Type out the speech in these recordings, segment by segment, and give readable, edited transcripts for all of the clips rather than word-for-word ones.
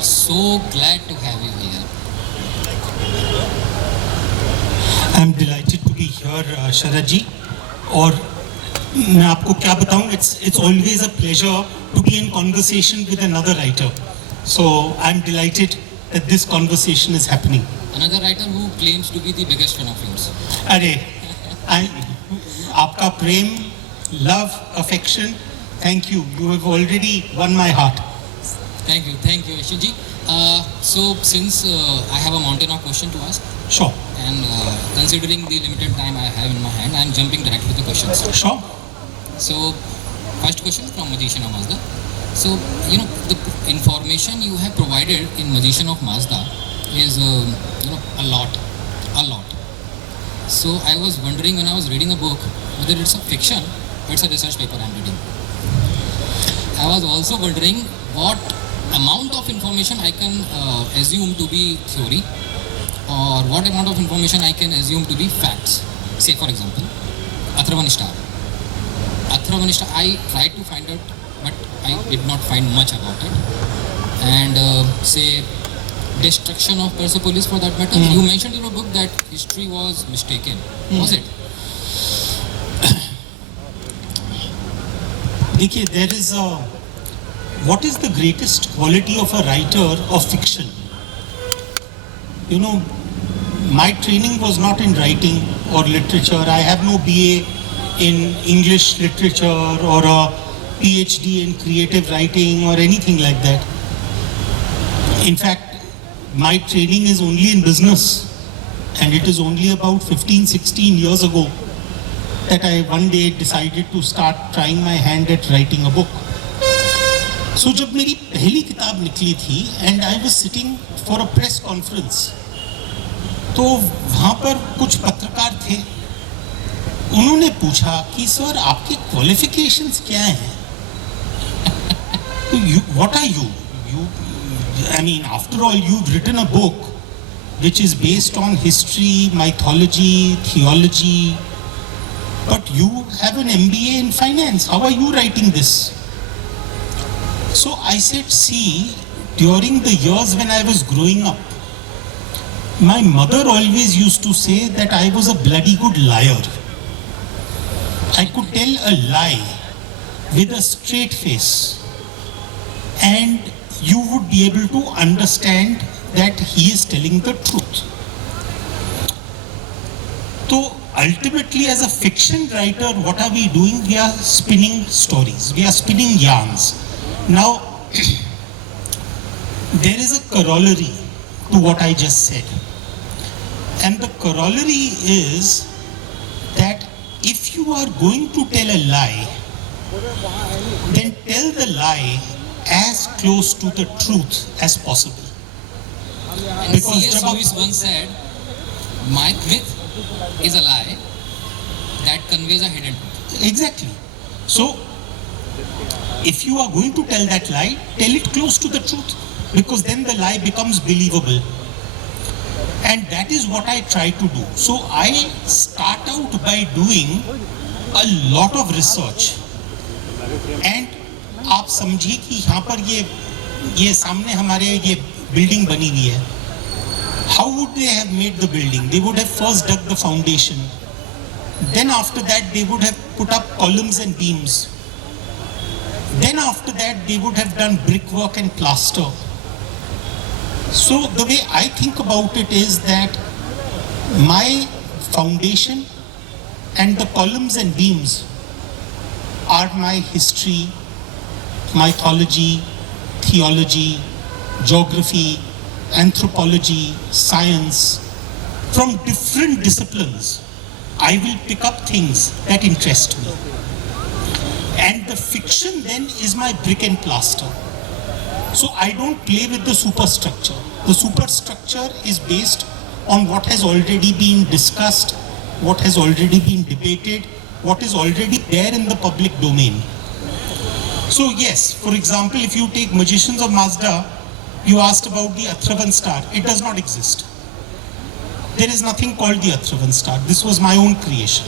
are so glad to have you here. I'm delighted to be here, Sharad ji. और मैं आपको क्या बताऊं, it's always a pleasure to be in conversation with another writer. So I'm delighted that this conversation is happening. Another writer who claims to be the biggest fan of yours. अरे, आपका प्रेम, love, affection, thank you. You have already won my heart. Thank you, Yashil ji. So since I have a mountain of question to ask, Sure. and considering the limited time I have in my hand, I am jumping directly to the questions. Sure. So, first question from Magician of Mazda. So, the information you have provided in Magician of Mazda is, a lot. So, I was wondering when I was reading the book whether it's a fiction or it's a research paper I'm reading. I was also wondering what amount of information I can assume to be theory, or what amount of information I can assume to be facts. Say, for example, Atharvanishta. I tried to find out, but I did not find much about it. And say, destruction of Persepolis, for that matter. You mentioned in your book that history was mistaken. Was it? देखिए, there is a, what is the greatest quality of a writer of fiction? My training was not in writing or literature. I have no BA in English literature or a PhD in creative writing or anything like that. In fact, my training is only in business, and it is only about 15-16 years ago that I one day decided to start trying my hand at writing a book. So जब मेरी पहली किताब निकली थी and I was sitting for a press conference, तो वहाँ पर कुछ पत्रकार थे. उन्होंने पूछा कि सर आपके क्वालिफिकेशंस क्या हैं? What are you? I mean, after all, you've written a book which is based on history, mythology, theology, but you have an MBA in finance. How are you writing this? So I said, see, during the years when I was growing up, my mother always used to say that I was a bloody good liar. I could tell a lie with a straight face, and you would be able to understand that he is telling the truth. So ultimately, as a fiction writer, what are we doing? We are spinning stories. We are spinning yarns. Now, there is a corollary to what I just said. And the corollary is that if you are going to tell a lie, then tell the lie as close to the truth as possible. And C.S. Lewis once said, my myth is a lie that conveys a hidden truth. Exactly. So, if you are going to tell that lie, tell it close to the truth, because then the lie becomes believable. And that is what I try to do. So I start out by doing a lot of research. And आप समझिए कि यहाँ पर ये सामने हमारे ये building बनी हुई है. How would they have made the building? They would have first dug the foundation. Then after that they would have put up columns and beams. Then after that they would have done brickwork and plaster. So the way I think about it is that my foundation and the columns and beams are my history, mythology, theology, geography, anthropology, science. From different disciplines, I will pick up things that interest me. And the fiction then is my brick and plaster. So I don't play with the superstructure. The superstructure is based on what has already been discussed, what has already been debated, what is already there in the public domain. So yes, for example, if you take Magicians of Mazda, you asked about the Athravan star. It does not exist. There is nothing called the Athravan star. This was my own creation.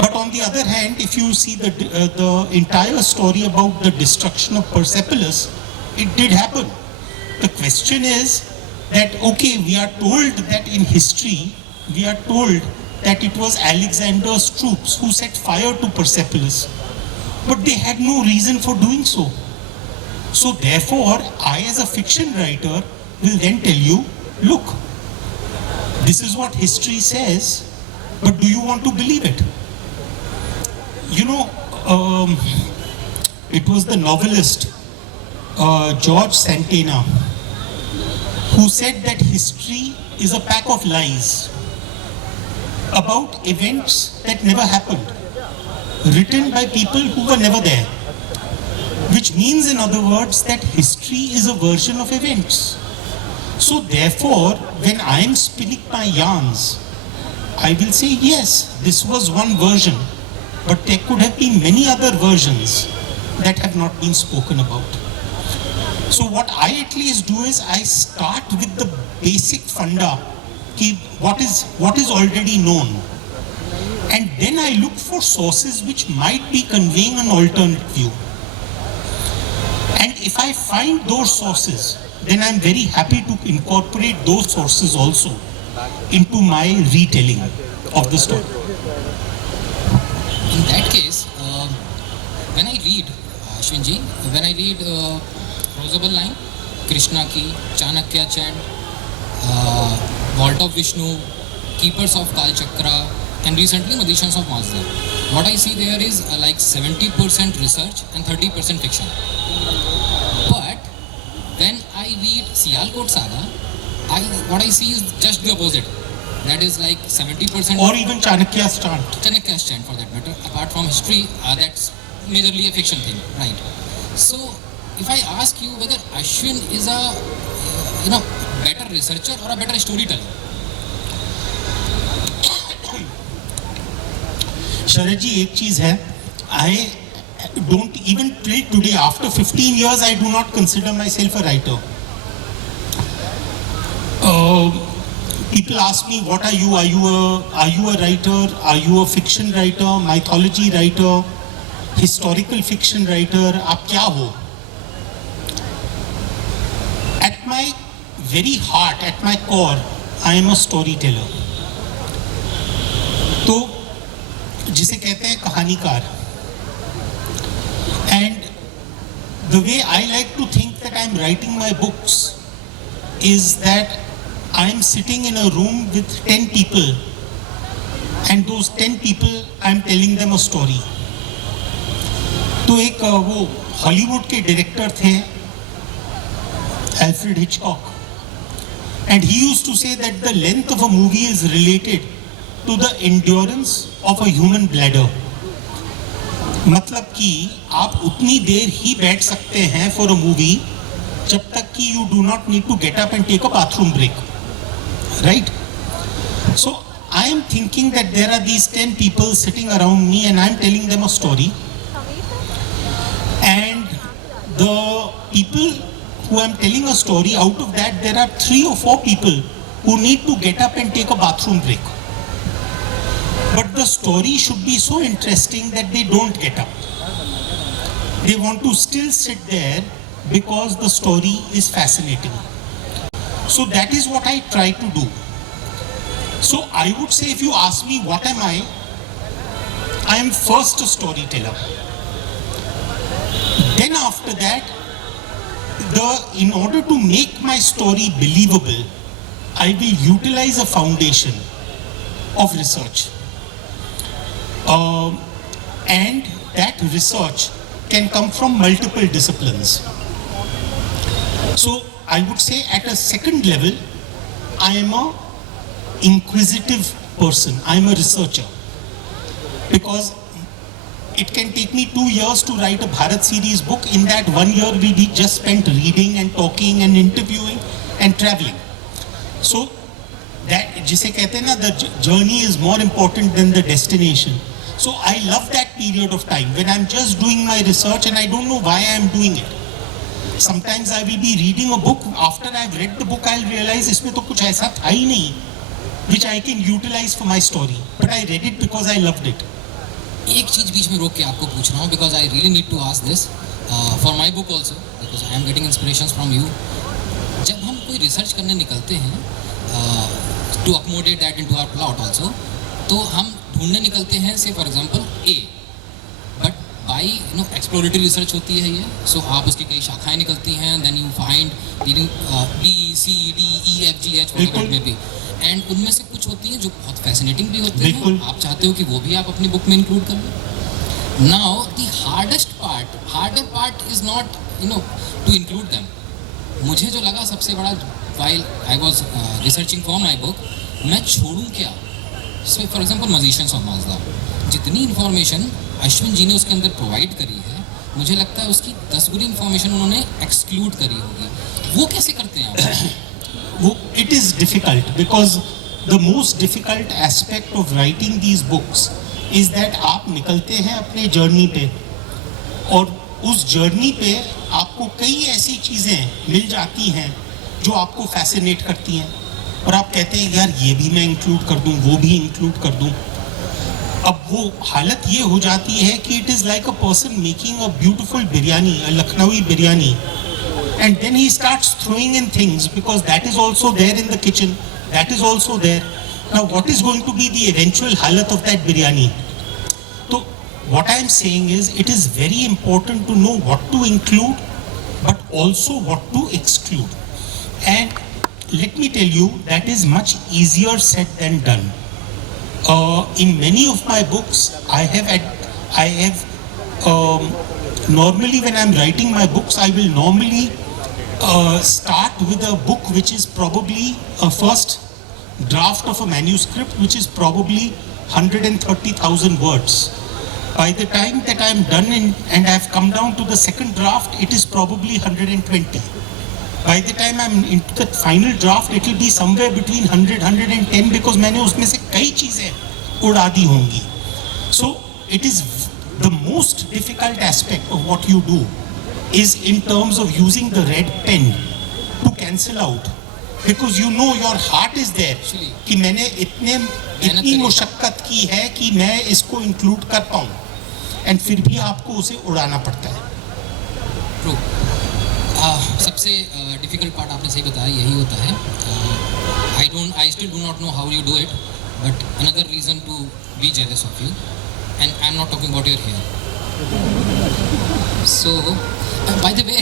But on the other hand, if you see the entire story about the destruction of Persepolis, it did happen. The question is that, okay, we are told that in history, we are told that it was Alexander's troops who set fire to Persepolis. But they had no reason for doing so. So therefore, I as a fiction writer will then tell you, look, this is what history says, but do you want to believe it? You know, it was the novelist George Santayana who said that history is a pack of lies about events that never happened, written by people who were never there. Which means, in other words, that history is a version of events. So therefore, when I am spinning my yarns, I will say, yes, this was one version, but there could have been many other versions that have not been spoken about. So what I at least do is I start with the basic funda, what is already known. And then I look for sources which might be conveying an alternate view. And if I find those sources, then I'm very happy to incorporate those sources also into my retelling of the story. In that case, when I read, Ashwinji, when I read Rosable Line, Krishna Ki, Chanakya Chant, Vault of Vishnu, Keepers of Kal Chakra, and recently Magicians of Mazda, what I see there is like 70% research and 30% fiction. But when I read Sialkot Saga, what I see is just the opposite. That is like 70%. Or even Chanakya's chant. Chanakya's chant, for that matter. Apart from history, that's majorly a fiction thing, right? So, if I ask you whether Ashwin is a better researcher or a better storyteller, शरद जी, एक चीज है, I don't even till today, after 15 years, I do not consider myself a writer. People ask me, what are you? Are you a writer? Are you a fiction writer? Mythology writer? Historical fiction writer? आप क्या हो? At my very heart, at my core, I am a storyteller. तो जिसे कहते हैं कहानीकार. And the way I like to think that I am writing my books is that I am sitting in a room with 10 people, and those 10 people I am telling them a story. तो एक वो Hollywood के director थे Alfred Hitchcock, and he used to say that the length of a movie is related to the endurance of a human bladder. मतलब कि आप उतनी देर ही बैठ सकते हैं for a movie जब तक कि you do not need to get up and take a bathroom break, right? So I am thinking that there are these 10 people sitting around me and I am telling them a story, and the people who I am telling a story, out of that there are 3 or 4 people who need to get up and take a bathroom break. But the story should be so interesting that they don't get up. They want to still sit there because the story is fascinating. So that is what I try to do. So I would say, if you ask me what am I am first a storyteller. Then after that, in order to make my story believable, I will utilize a foundation of research. And that research can come from multiple disciplines. So I would say at a second level, I am a inquisitive person. I am a researcher. Because it can take me 2 years to write a Bharat series book. In that 1 year, we just spent reading and talking and interviewing and traveling. So that, जिसे कहते हैं ना, the journey is more important than the destination. So I love that period of time when I'm just doing my research and I don't know why I'm doing it. Sometimes I will be reading a book. After I've read the book, I'll realize इसमें तो कुछ ऐसा था ही नहीं which I can utilize for my story. But I read it because I loved it. एक चीज बीच में रोक के आपको पूछ रहा हूँ, because I really need to ask this for my book also, because I am getting inspirations from you. कोई रिसर्च करने निकलते हैं to accommodate that into our plot also, तो हम ढूंढने निकलते हैं से for example A, but by exploratory research होती है ये, सो आप उसकी कई शाखाएं निकलती हैं, then you find B C D E F G H whatever में भी, एंड उनमें से कुछ होती हैं जो बहुत फैसिनेटिंग भी होते हैं, आप चाहते हो कि वो भी आप अपनी बुक में इंक्लूड कर लो। Now the harder part is not to include them. मुझे जो लगा सबसे बड़ा while I was researching for my book, मैं छोड़ूं क्या? So for example Magicians of Mazda, जितनी इन्फॉर्मेशन अश्विन जी ने उसके अंदर प्रोवाइड करी है, मुझे लगता है उसकी 10 गुनी इन्फॉर्मेशन उन्होंने एक्सक्लूड करी होगी। वो कैसे करते हैं आप? वो it is difficult because the most difficult aspect of writing these books is that आप निकलते हैं अपने जर्नी पे, और उस जर्नी पे आपको कई ऐसी चीज़ें मिल जाती हैं जो आपको फैसिनेट करती हैं, और आप कहते हैं यार ये भी मैं इंक्लूड कर दूं, वो भी इंक्लूड कर दूं। अब वो हालत ये हो जाती है कि it is like a person making a beautiful biryani, a Lucknowi biryani, and then he starts throwing in things because that is also there in the kitchen, that is also there. Now what is going to be the eventual हालत of that biryani? तो what I am saying is it is very important to know what to include but also what to exclude, and let me tell you that is much easier said than done. In many of my books I have normally when I am writing my books I will normally start with a book which is probably a first draft of a manuscript which is probably 130,000 words. By the time that I am done and I have come down to the second draft, it is probably 120. By the time I am into the final draft, it will be somewhere between 100-110 because मैंने उसमें से कई चीज़ें उड़ा दी होंगी. So it is the most difficult aspect of what you do is in terms of using the red pen to cancel out, because you know your heart is there कि मैंने इतनी मुशक्कत की है कि मैं इसको इंक्लूड कर पाऊँ, एंड फिर भी आपको उसे उड़ाना पड़ता है। ट्रू। सबसे डिफिकल्ट पार्ट आपने सही बताया, यही होता है। I still do not know how you do it, but another reason to be jealous of you, and I am not talking about your hair. So by the way,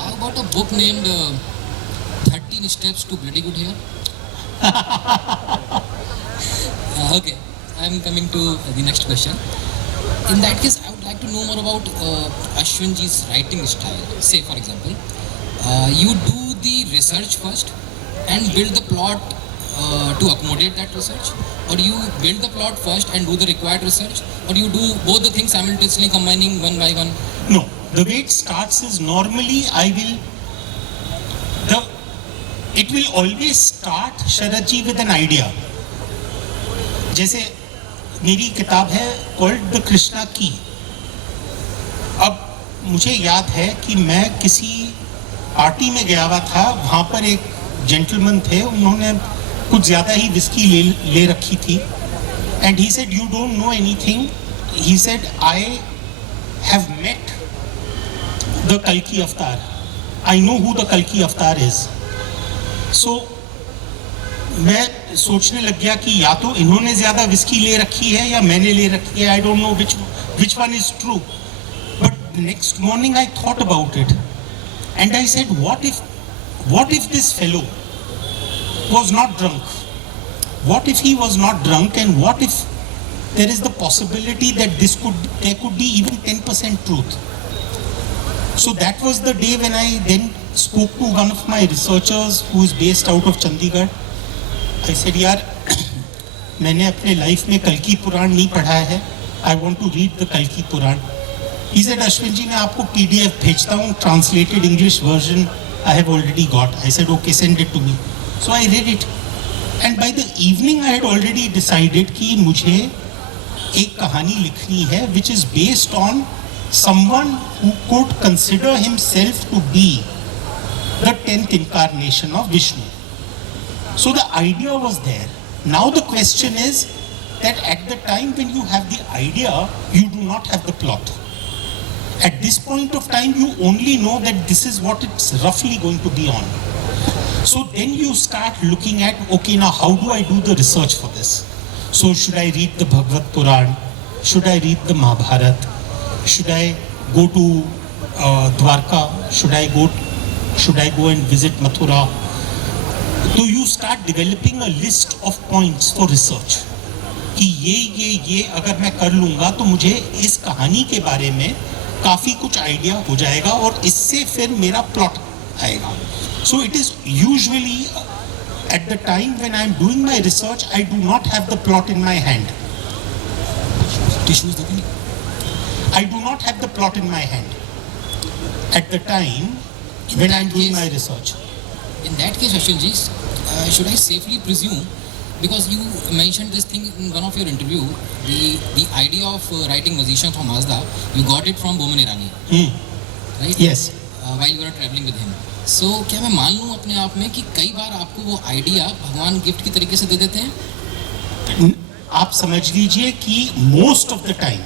how about a book named 13 Steps to Bloody Good Hair? Okay, I am coming to the next question. In that case, I would like to know more about Ashwin ji's writing style. Say, for example, you do the research first and build the plot to accommodate that research, or you build the plot first and do the required research, or you do both the things simultaneously, combining one by one? No, the way it starts is normally it will always start, Sharad ji, with an idea. जैसे मेरी किताब है called the Krishna की। अब मुझे याद है कि मैं किसी पार्टी में गया हुआ था, वहाँ पर एक जेंटलमैन थे, उन्होंने कुछ ज़्यादा ही विस्की ले रखी थी, and he said you don't know anything, he said I have met the कल्कि avatar, I know who the कल्कि अवतार इज। सो मैं सोचने लग गया कि या तो इन्होंने ज़्यादा विस्की ले रखी है या मैंने ले रखी है, I don't know which one is true. But the next morning I thought about it and I said, what if this fellow was not drunk? What if he was not drunk, and what if there is the possibility that there could be even 10% truth? So that was the day when I then spoke to one of my researchers who is based out of Chandigarh. I said, यार मैंने अपने life में कल्कि पुराण नहीं पढ़ा है, I want to read the कल्कि पुराण. He said, Ashwin जी मैं आपको PDF भेजता हूँ, translated English version I have already got. I said, okay, send it to me. So I read it, and by the evening I had already decided कि मुझे एक कहानी लिखनी है which is based on someone who could consider himself to be the 10th incarnation of Vishnu. So the idea was there. Now the question is that at the time when you have the idea, you do not have the plot. At this point of time, you only know that this is what it's roughly going to be on. So then you start looking at, okay, now how do I do the research for this? So should I read the Bhagavad Puran? Should I read the Mahabharata? Should I go to Dwarka? Should I go and visit Mathura? So you start developing a list of points for research. कि ये अगर मैं कर लूँगा तो मुझे इस कहानी के बारे में काफ़ी कुछ आइडिया हो जाएगा और इससे फिर मेरा प्लॉट आएगा. So it is usually at the time when I am doing my research, I do not have the plot in my hand. Tissues looking. I do not have the plot in my hand at the time when I am doing my research. In that case, Ashwinji, should I safely presume, because you mentioned this thing in one of your interview, the idea of writing Musician from Mazda, you got it from Boman Irani, right? Yes. While you were traveling with him. So क्या मैं मान लूँ अपने आप में कि कई बार आपको वो आइडिया भगवान गिफ्ट की तरीके से दे देते हैं? आप समझ लीजिए कि most of the time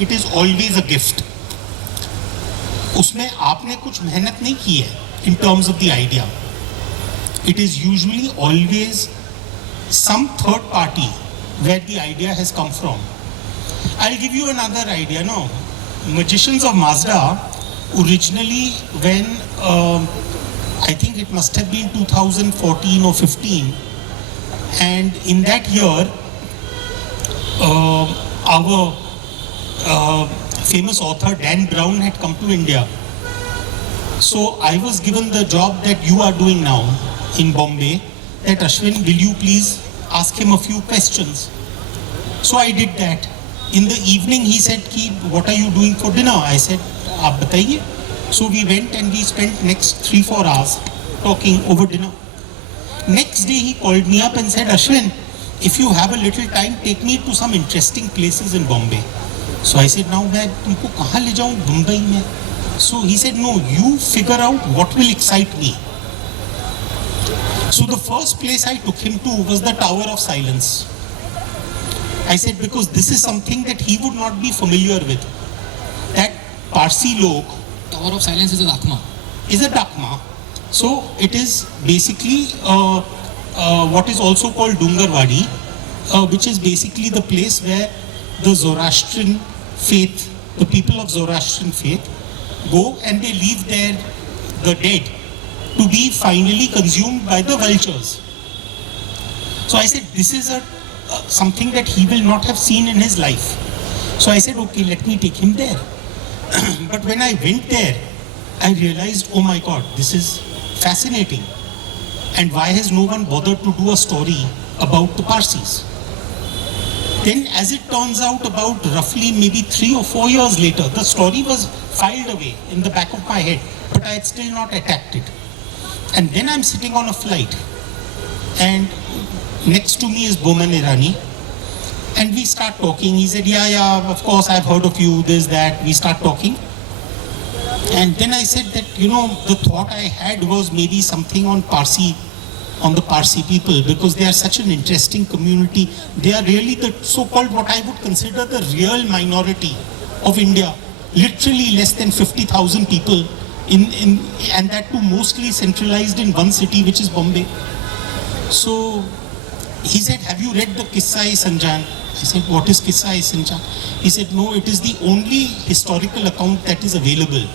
it is always a gift. उसमें आपने कुछ मेहनत नहीं की है in terms of the idea. It is usually always some third party where the idea has come from. I'll give you another idea. No, Magicians of Mazda, originally when I think it must have been 2014 or 15, and in that year our famous author Dan Brown had come to India. So I was given the job that you are doing now in Bombay, that Ashwin, will you please ask him a few questions? So I did that. In the evening he said, what are you doing for dinner? I said, aap bataiye. So we went and we spent next 3-4 hours talking over dinner. Next day he called me up and said, Ashwin, if you have a little time, take me to some interesting places in Bombay. So I said, now मैं तुमको कहाँ ले जाऊँ मुंबई में? So he said, no, you figure out what will excite me. So the first place I took him to was the Tower of Silence. I said, because this is something that he would not be familiar with. That Parsi log, Tower of Silence is a dakma. Is a dakma. So it is basically what is also called Dungarwadi, which is basically the place where the Zoroastrian faith, the people of Zoroastrian faith, go and they leave there the dead to be finally consumed by the vultures. So I said, this is something that he will not have seen in his life. So I said, okay, let me take him there. But when I went there, I realized, oh my God, this is fascinating. And why has no one bothered to do a story about the Parsis? Then as it turns out, about roughly maybe 3 or 4 years later, the story was filed away in the back of my head, but I had still not attacked it. And then I'm sitting on a flight, and next to me is Boman Irani, and we start talking. He said, yeah, of course, I've heard of you, this, that. We start talking. And then I said that, the thought I had was maybe something on the Parsi people, because they are such an interesting community. They are really the so-called, what I would consider the real minority of India. Literally less than 50,000 people, and that too mostly centralized in one city, which is Bombay. So he said, have you read the Kissa-e Sanjan? I said, what is Kissa-e Sanjan? He said, no, it is the only historical account that is available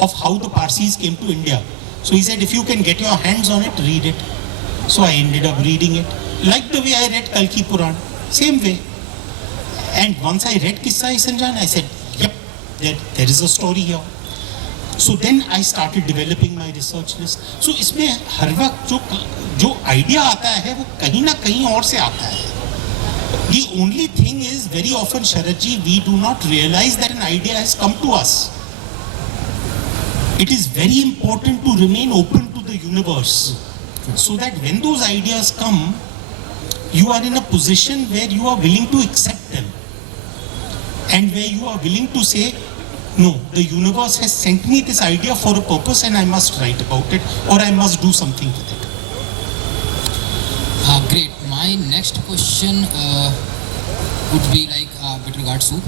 of how the Parsis came to India. So he said, if you can get your hands on it, read it. So I ended up reading it. Like the way I read Kalki Puran, same way. And once I read Kissa-e Sanjan, I said, yep, there is a story here. So then I started developing my research list. So इसमें हर वक्त जो idea आता है वो कहीं ना कहीं और से आता है. The only thing is, very often, Sharat ji, we do not realize that an idea has come to us. It is very important to remain open to the universe, so that when those ideas come, you are in a position where you are willing to accept them, and where you are willing to say, no, the universe has sent me this idea for a purpose and I must write about it, or I must do something with it. Great. My next question would be like with regards to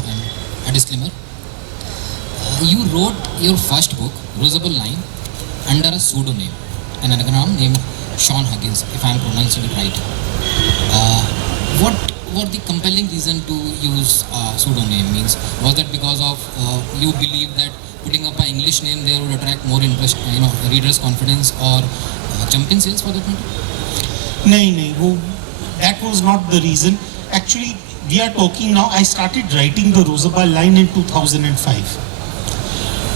a disclaimer. You wrote your first book, Rosable Line, under a pseudonym, an anagram named Sean Huggins, if I am pronouncing it right. What were the compelling reason to use pseudonym? Means, was that because of you believe that putting up an English name there would attract more interest, readers' confidence, or jump in sales for that matter? No, that was not the reason. Actually, we are talking now, I started writing the Rosabal line in 2005.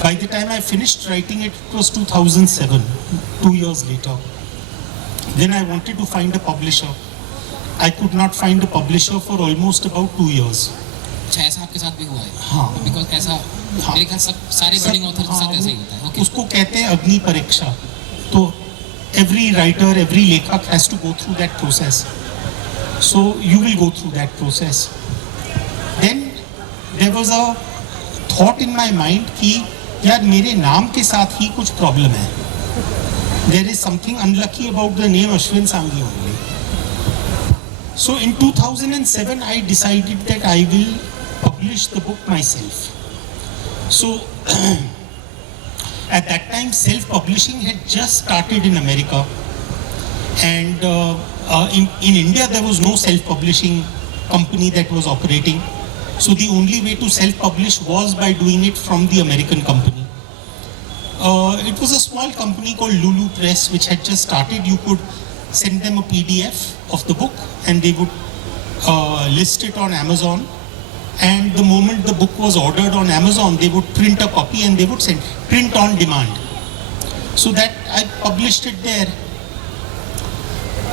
By the time I finished writing it, it was 2007, 2 years later. Then I wanted to find a publisher. I could not find a publisher for almost about 2 years. अच्छा ऐसा आपके साथ भी हुआ है? हाँ. Because ऐसा मेरे ख्याल सारे budding authors के साथ ऐसा ही होता है. Okay. उसको कहते हैं अग्नि परीक्षा. तो every writer, every लेखक has to go through that process. So you will go through that process. Then there was a thought in my mind कि यार मेरे नाम के साथ ही कुछ प्रॉब्लम है. There is something unlucky about the name Ashwin Sanghi only. So in 2007 I decided that I will publish the book myself. So at that time self-publishing had just started in America, and in India there was no self-publishing company that was operating. So the only way to self-publish was by doing it from the American company. It was a small company called Lulu Press which had just started. You could send them a PDF of the book and they would list it on Amazon. And the moment the book was ordered on Amazon, they would print a copy and they would send print on demand. So that I published it there.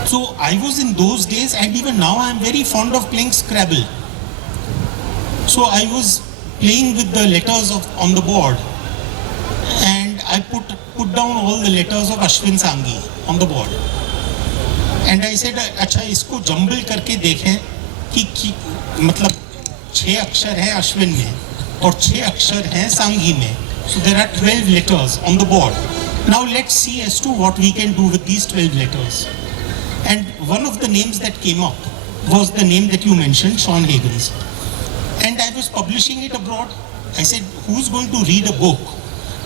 So I was in those days, and even now I am very fond of playing Scrabble. So I was playing with the letters on the board, and I put down all the letters of Ashwin Sanghi on the board. And I said, अच्छा इसको jumble करके देखें कि मतलब 6 अक्षर हैं अश्विन में और 6 अक्षर हैं सांगी में. So there are 12 letters on the board. Now let's see as to what we can do with these 12 letters. And one of the names that came up was the name that you mentioned, Sean Higgins. And I was publishing it abroad. I said, who's going to read a book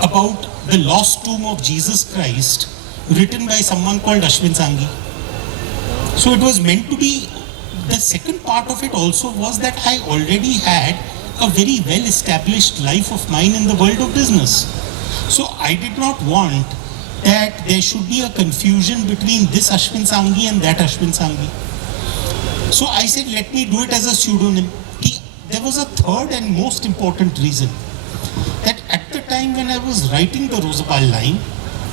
about the lost tomb of Jesus Christ written by someone called Ashwin Sanghi? So it was meant to be. The second part of it also was that I already had a very well established life of mine in the world of business. So I did not want that there should be a confusion between this Ashwin Sanghi and that Ashwin Sanghi. So I said, let me do it as a pseudonym. There was a third and most important reason, that at the time when I was writing the Rosabal line,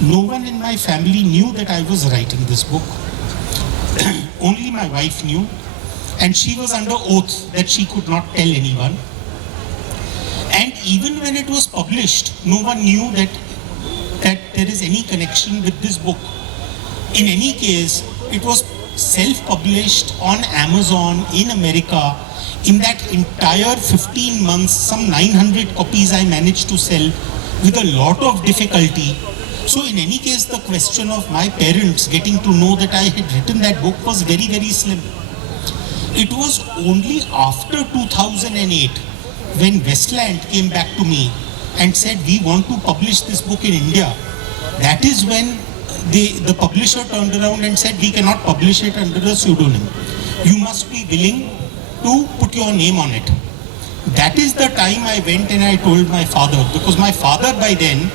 no one in my family knew that I was writing this book. Only my wife knew, and she was under oath that she could not tell anyone. And even when it was published, no one knew that there is any connection with this book. In any case, it was self-published on Amazon in America. In that entire 15 months, some 900 copies I managed to sell with a lot of difficulty. So in any case, the question of my parents getting to know that I had written that book was very, very slim. It was only after 2008 when Westland came back to me and said, we want to publish this book in India. That is when the publisher turned around and said, we cannot publish it under a pseudonym. You must be willing to put your name on it. That is the time I went and I told my father, because my father by then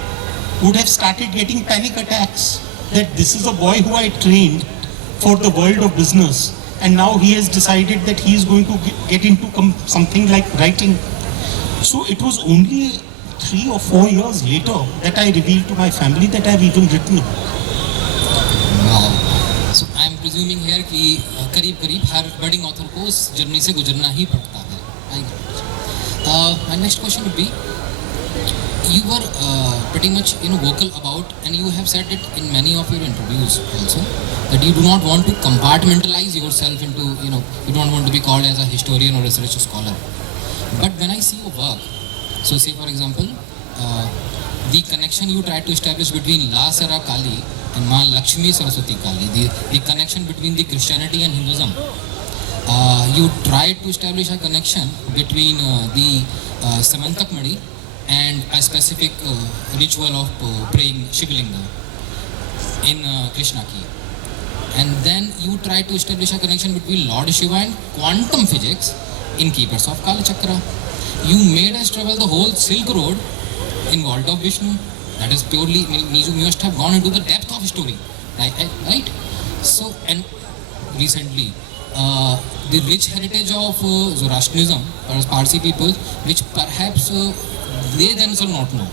would have started getting panic attacks, that this is a boy who I trained for the world of business, and now he has decided that he is going to get into something like writing. So it was only 3 or 4 years later that I revealed to my family that I have even written a book. Wow. So I am presuming here कि करीब हर budding author को उस journey से गुजरना ही पड़ता है. My next question would be, you were pretty much vocal about, and you have said it in many of your interviews also, that you do not want to compartmentalize yourself into, you don't want to be called as a historian or research scholar. But when I see your work, so say for example, the connection you try to establish between La Sara Kali and Ma Lakshmi Saraswati Kali, the connection between the Christianity and Hinduism, you try to establish a connection between the Samantak Madi and a specific ritual of praying Shivalinga. in Krishna ki. And then you try to establish a connection between Lord Shiva and quantum physics in Keepers of Kala Chakra. You made us travel the whole Silk Road in Vault of Vishnu. That is purely, you must have gone into the depth of story, right? So, and recently, the rich heritage of Zoroastrianism, or Parsi people, which perhaps they themselves not know.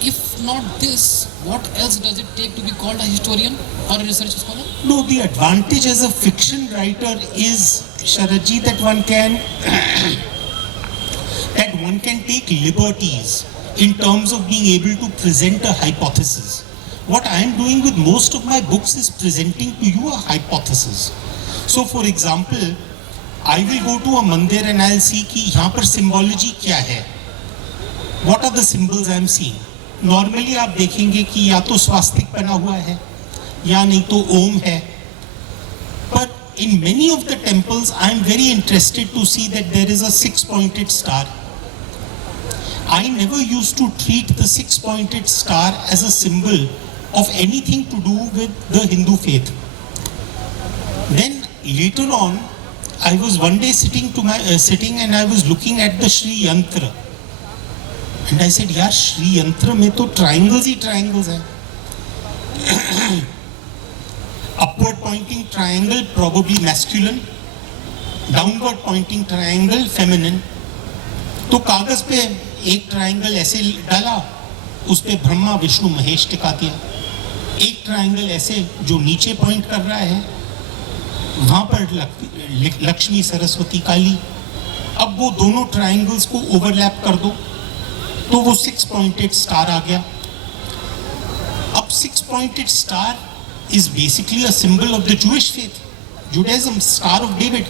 If not this, what else does it take to be called a historian or a research scholar? No, the advantage as a fiction writer is, Sharadji, that one can take liberties in terms of being able to present a hypothesis. What I am doing with most of my books is presenting to you a hypothesis. So, for example, I will go to a mandir and I'll see कि यहाँ पर symbology क्या है. What are the symbols I am seeing? Normally आप देखेंगे कि या तो स्वास्तिक बना हुआ है या नहीं तो ओम है. But in many of the temples, I am very interested to see that there is a six-pointed star. I never used to treat the six-pointed star as a symbol of anything to do with the Hindu faith. Then later on, I was one day sitting and I was looking at the Shri Yantra. And I said, yaar, Shri Yantra mein to triangles hi triangles hai. Upward pointing triangle, probably masculine. Downward pointing triangle, feminine. तो कागज पे एक triangle ऐसे डाला, उस पे ब्रह्मा विष्णु महेश टिका दिया. एक ट्रायंगल ऐसे जो नीचे पॉइंट कर रहा है, वहां पर लक्ष्मी सरस्वती काली. अब वो दोनों ट्रायंगल्स को ओवरलैप कर दो तो वो सिक्स पॉइंटेड स्टार आ गया. अब six pointed star is basically a symbol of the Jewish faith, Judaism, Star of David.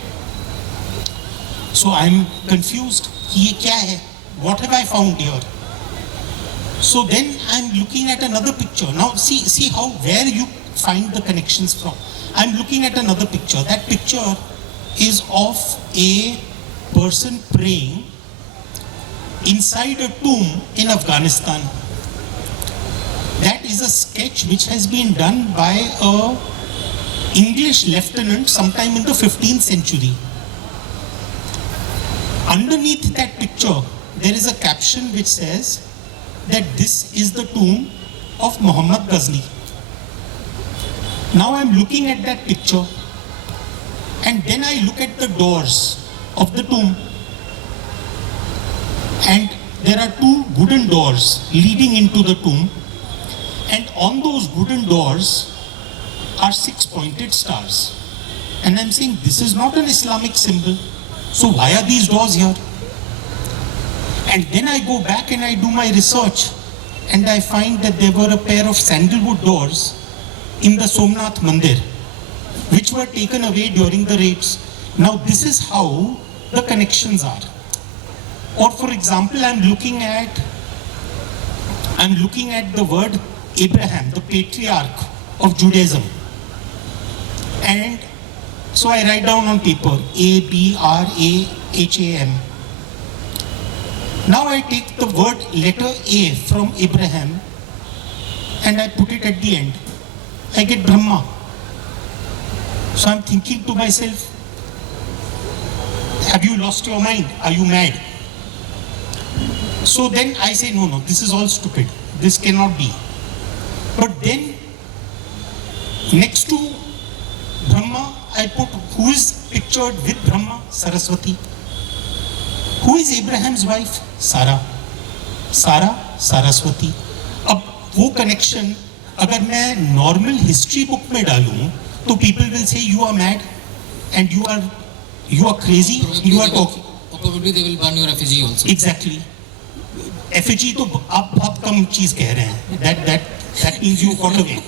So I am confused. ये क्या है? What have I found here? So then I am looking at another picture. Now see how where you find the connections from. I am looking at another picture. That picture is of a person praying inside a tomb in Afghanistan. That is a sketch which has been done by a English lieutenant sometime in the 15th century. Underneath that picture, there is a caption which says that this is the tomb of Muhammad Ghazni. Now I am looking at that picture and then I look at the doors of the tomb, and there are two wooden doors leading into the tomb. And on those wooden doors are six-pointed stars. And I'm saying this is not an Islamic symbol. So why are these doors here? And then I go back and I do my research and I find that there were a pair of sandalwood doors in the Somnath Mandir which were taken away during the raids. Now this is how the connections are. Or for example, I'm looking at the word Abraham, the patriarch of Judaism. And so I write down on paper Abraham. Now I take the word letter A from Abraham and I put it at the end. I get Brahma. So I'm thinking to myself, have you lost your mind? Are you mad? So then I say, no, this is all stupid. This cannot be. But then, next to Brahma, I put who is pictured with Brahma? Saraswati. Who is Abraham's wife? Sarah. Sarah, Saraswati. अब वो connection अगर मैं normal history book में डालूं, तो people will say you are mad and you are crazy. Probably you are talking. Probably they will burn your effigy also. Exactly. Effigy तो आप बहुत कम चीज कह रहे हैं. That means you got away.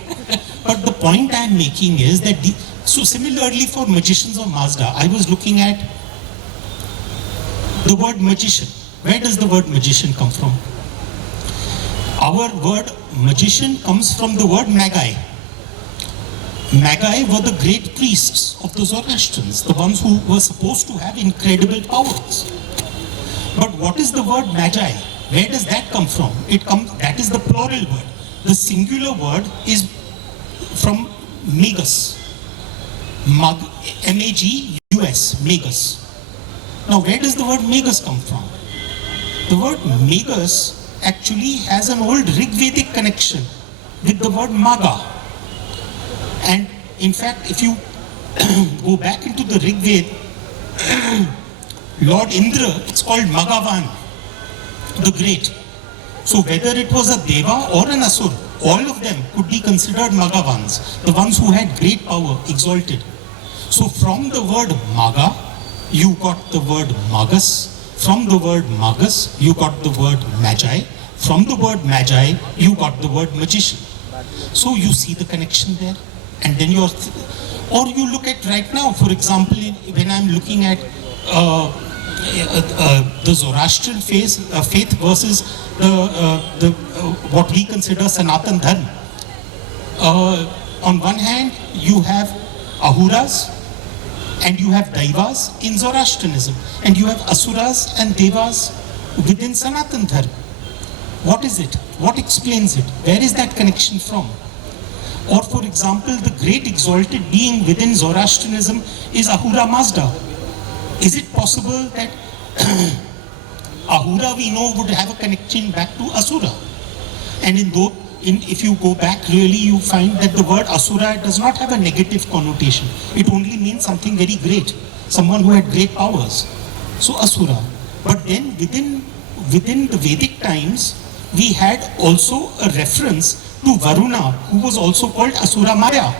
But the point I am making is that so similarly for magicians of Mazda, I was looking at the word magician. Where does the word magician come from? Our word magician comes from the word magi. Magi were the great priests of the Zoroastrians, the ones who were supposed to have incredible powers. But what is the word magi? Where does that come from? That is the plural word. The singular word is from Magus. M-A-G-U-S, Magus. Now, where does the word Magus come from? The word Magus actually has an old Rig Vedic connection with the word Maga. And in fact, if you go back into the Rig Veda, Lord Indra, it's called Magavan, the Great. So whether it was a Deva or an Asur, all of them could be considered Magavans, the ones who had great power, exalted. So from the word Maga, you got the word Magus. From the word Magus, you got the word Magi. From the word Magi, you got the word magician. So you see the connection there. And then or you look at right now, for example, when I'm looking at the Zoroastrian faith versus what we consider Sanatan Dharma. On one hand, you have Ahuras and you have Daivas in Zoroastrianism, and you have Asuras and Devas within Sanatan Dharma. What is it? What explains it? Where is that connection from? Or for example, the great exalted being within Zoroastrianism is Ahura Mazda. Is it possible that Ahura we know would have a connection back to Asura? And if you go back really, you find that the word Asura does not have a negative connotation. It only means something very great, someone who had great powers. So Asura. But then within the Vedic times, we had also a reference to Varuna, who was also called Asura Maya.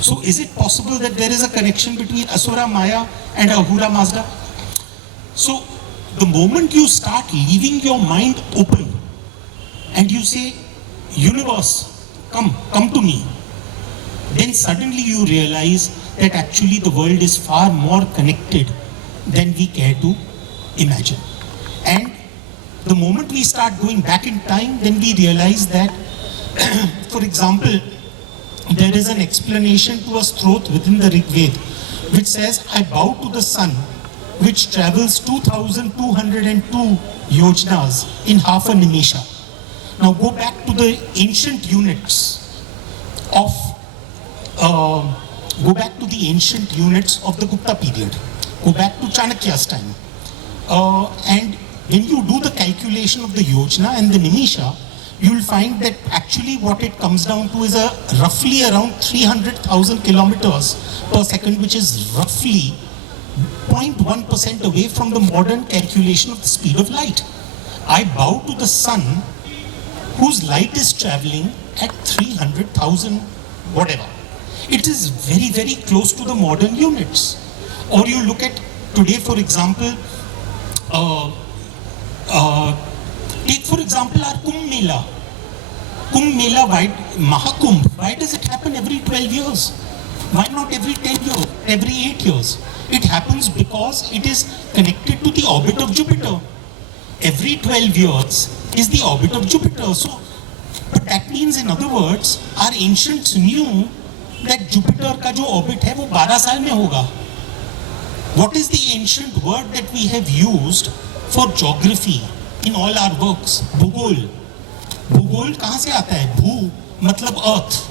So is it possible that there is a connection between Asura Maya and Ahura Mazda? So the moment you start leaving your mind open and you say, universe, come to me, then suddenly you realize that actually the world is far more connected than we care to imagine. And the moment we start going back in time, then we realize that, for example, there is an explanation to a strot within the Rig Veda, which says, I bow to the sun, which travels 2,202 yojnas in half a nimisha. Now go back to the ancient units of the Gupta period. Go back to Chanakya's time. And when you do the calculation of the yojna and the nimisha, you will find that actually what it comes down to is roughly around 300,000 kilometers per second, which is roughly 0.1% away from the modern calculation of the speed of light. I bow to the sun, whose light is traveling at 300,000 whatever. It is very, very close to the modern units. Or you look at today, for example, take for example our Kumbh Mela. Kumbh Mela, Mahakumbh, why does it happen every 12 years? Why not every 10 years, every 8 years? It happens because it is connected to the orbit of Jupiter. Every 12 years is the orbit of Jupiter. So, but that means, in other words, our ancients knew that Jupiter ka jo orbit hai, wo 12 saal mein hoga. What is the ancient word that we have used for geography in all our works? Bhugol. Bhugol kahan se aata hai? Bhu matlab earth.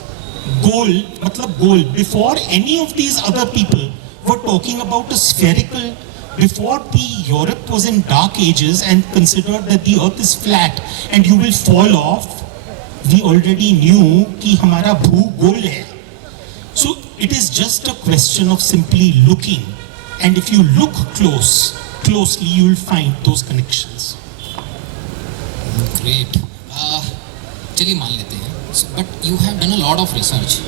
Gol matlab goal. Before any of these other people were talking about a spherical, before the Europe was in dark ages and considered that the earth is flat and you will fall off, we already knew ki hamara bhu gol hai. So it is just a question of simply looking, and if you look closely, you will find those connections. Great. चलिए मान लेते हैं. But you have done a lot of research.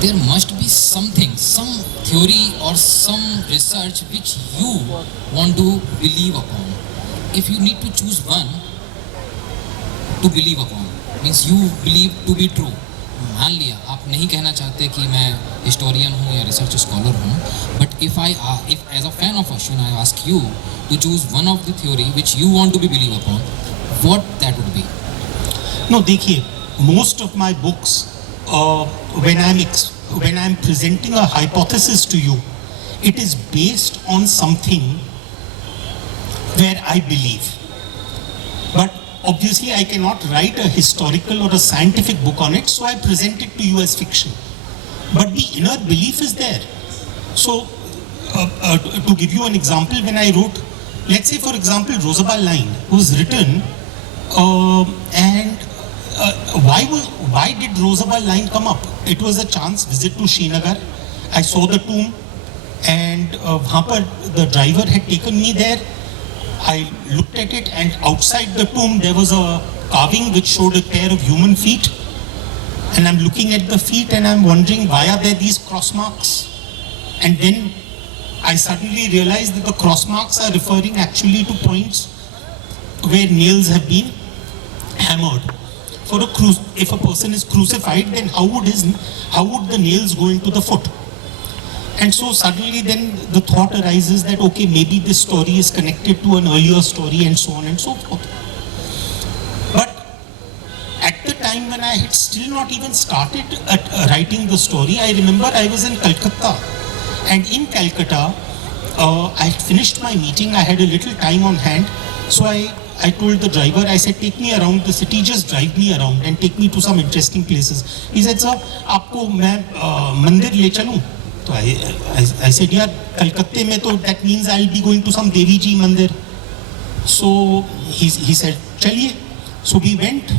There must be something, some theory or some research which you want to believe upon. If you need to choose one to believe upon, means you believe to be true. मान लिया आप नहीं कहना चाहते कि मैं historian हूँ या research scholar हूँ, but if as a fan of Ashwin I ask you to choose one of the theory which you want to be believe upon, what that would be? No, देखिए, most of my books, when I'm presenting a hypothesis to you, it is based on something where I believe. But obviously I cannot write a historical or a scientific book on it, so I present it to you as fiction. But the inner belief is there. So, to give you an example, when I wrote, let's say for example, Rosabal line was written, and why did Rosabal line come up? It was a chance visit to Srinagar. I saw the tomb, and वहाँ पर the driver had taken me there. I looked at it, and outside the tomb there was a carving which showed a pair of human feet. And I'm looking at the feet and I'm wondering, why are there these cross marks? And then I suddenly realized that the cross marks are referring actually to points where nails have been hammered. For if a person is crucified, then how would the nails go into the foot? And so suddenly then the thought arises that, okay, maybe this story is connected to an earlier story and so on and so forth. But at the time when I had still not even started writing the story, I remember I was in Calcutta. And in Calcutta, I had finished my meeting, I had a little time on hand. So I told the driver, I said, take me around the city, just drive me around and take me to some interesting places. He said, sir, आपको मैं मंदिर ले चलूं? So I said, yeah, Calcutta mein to that means I'll be going to some Devi Ji mandir. So he said, chaliye. So we went.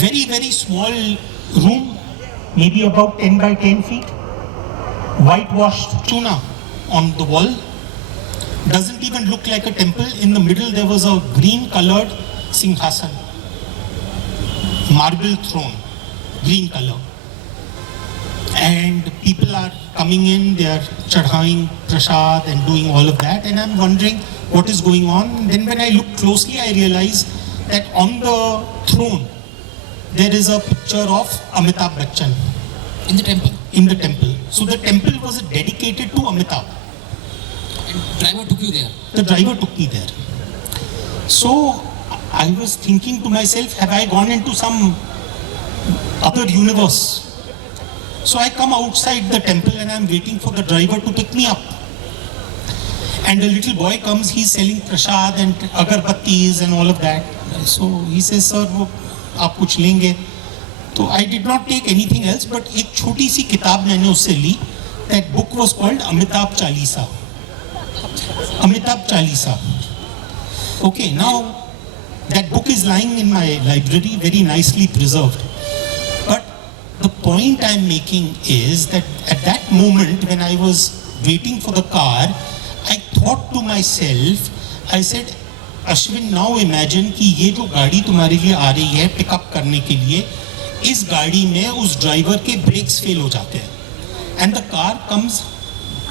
Very, very small room, maybe about 10 by 10 feet. Whitewashed tuna on the wall. Doesn't even look like a temple. In the middle there was a green colored Singhasan. Marble throne, green color. And people are coming in, they are chadhaing prasad and doing all of that, and I'm wondering what is going on. And then when I look closely, I realize that on the throne there is a picture of Amitabh Bachchan. In the temple? In the temple. So the temple was dedicated to Amitabh. And driver took you there? The driver took me there. So I was thinking to myself, have I gone into some other universe? So I come outside the temple and I'm waiting for the driver to pick me up. And a little boy comes, he's selling prasad and agarbattis and all of that. So he says, sir, आप कुछ लेंगे? So I did not take anything else, but एक छोटी सी किताब मैंने उससे ली. That book was called Amitabh Chalisa. Amitabh Chalisa. Okay, now that book is lying in my library, very nicely preserved. But the point I'm making is that at that moment when I was waiting for the car, I thought to myself, I said, Ashwin, now imagine कि ये जो गाड़ी तुम्हारे लिए आ रही है pickup करने के लिए, इस गाड़ी में उस ड्राइवर के ब्रेक्स फेल हो जाते हैं, and the car comes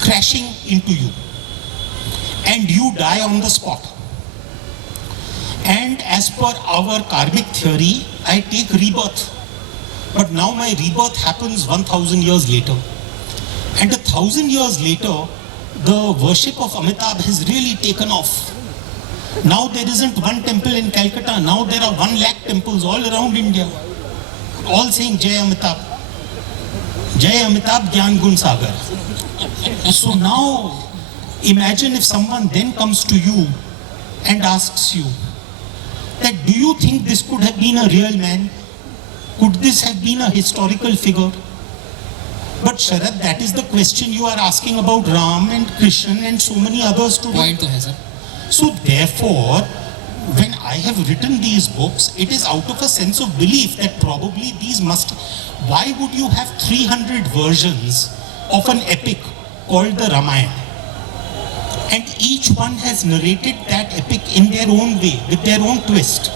crashing into you, and you die on the spot. And as per our karmic theory, I take rebirth. But now my rebirth happens 1,000 years later. And 1,000 years later, the worship of Amitabh has really taken off. Now there isn't one temple in Calcutta. Now there are 1 lakh temples all around India, all saying Jai Amitabh. Jai Amitabh Gyan Gun Sagar. So now imagine if someone then comes to you and asks you that, do you think this could have been a real man? Could this have been a historical figure? But Sharad, that is the question you are asking about Ram and Krishna and so many others today. Point to hai, sir. So therefore, when I have written these books, it is out of a sense of belief that probably these must... Why would you have 300 versions of an epic called the Ramayana? And each one has narrated that epic in their own way, with their own twist.